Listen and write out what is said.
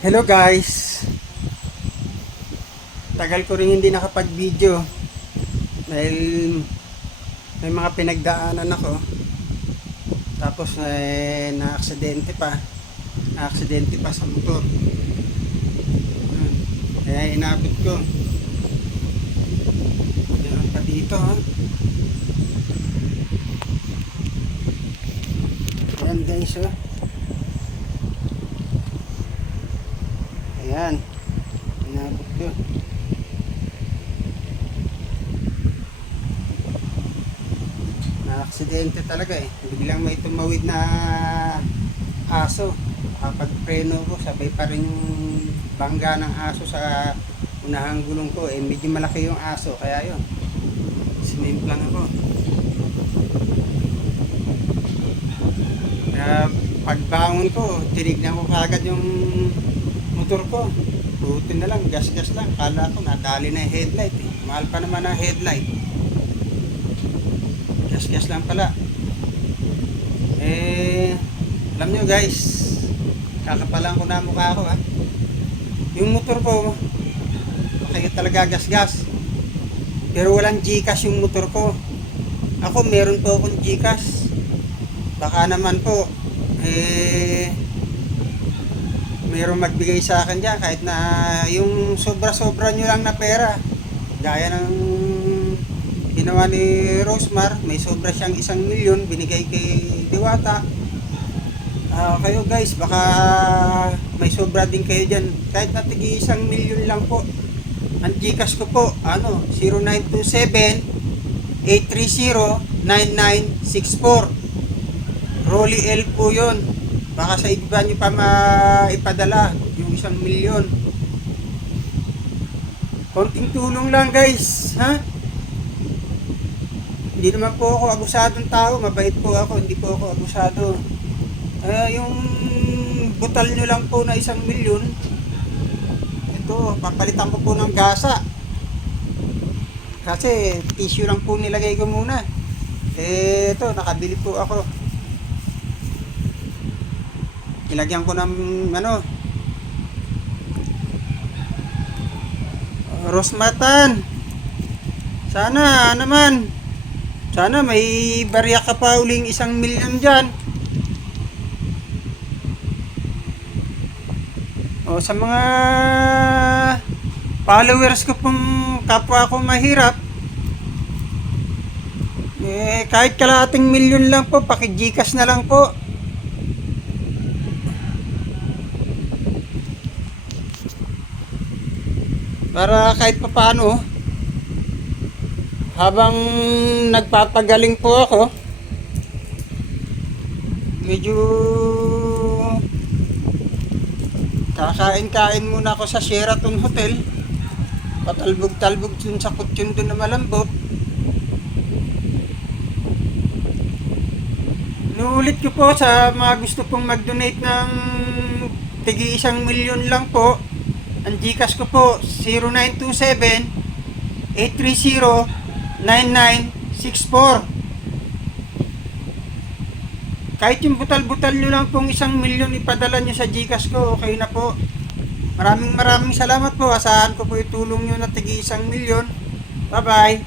Hello guys, tagal ko rin hindi nakapag-video dahil may mga pinagdaanan ako. Tapos na-aksidente pa sa motor. Kaya inabot ko. Meron pa dito ha. Ayan guys oh. Ayan, inabot ko. Na-aksidente talaga eh. Biglang may tumawid na aso. Kapag preno ko, sabay pa rin yung bangga ng aso sa unahang gulong ko. Eh, medyo malaki yung aso, kaya yun. Sinimplang ako. Kaya pagbangon ko, tinignan ko kagad yung motor ko. Buti na lang, gas-gas lang. Kala ko nadali na yung headlight eh. Mahal pa naman ang headlight. Gas-gas lang pala. Alam nyo guys, kakapalan ko na mukha ko ha. Yung motor ko, kaya talaga gas-gas. Pero walang Gcash yung motor ko. Ako meron po akong Gcash. Baka naman po, mayroong magbigay sa akin dyan kahit na yung sobra-sobra nyo lang na pera, gaya ng ginawa ni Rosmar. May sobra siyang 1,000,000 binigay kay Diwata. Kayo guys, baka may sobra din kayo dyan, kahit na tigi 1,000,000 lang po. Ang Gcash ko po 0927 830 9964. Rolly L po yun. Baka sa iba nyo pa maipadala yung 1,000,000. Konting tulong lang guys, ha? Hindi naman po ako abusadong tao, mabait po ako, hindi po ako abusado. Yung butal nyo lang po na 1,000,000, ito, papalitan ko po ng gasa. Kasi tissue lang po nilagay ko muna. Ito, nakabili po ako. Ilagyan ko ng Rosmatan. Sana may barya ka pa uling 1,000,000 dyan. O sa mga followers ko pong kapwa ko mahirap, kahit kalahating milyon lang po, paki-Gcash na lang po. Para kahit papaano, habang nagpapagaling po ako, medyo kakain-kain muna ako sa Sheraton Hotel. Patalbog-talbog dun sa kutsyon dun na malambot. Inuulit ko po sa mga gusto pong mag-donate ng tigi 1,000,000 lang po. Ang Gcash ko po 0927 830 9964. Kahit yung butal-butal nyo lang pong 1,000,000 ipadala nyo sa Gcash ko, okay na po. Maraming salamat po. Asahan ko po itulong nyo na tigi 1,000,000. Bye bye.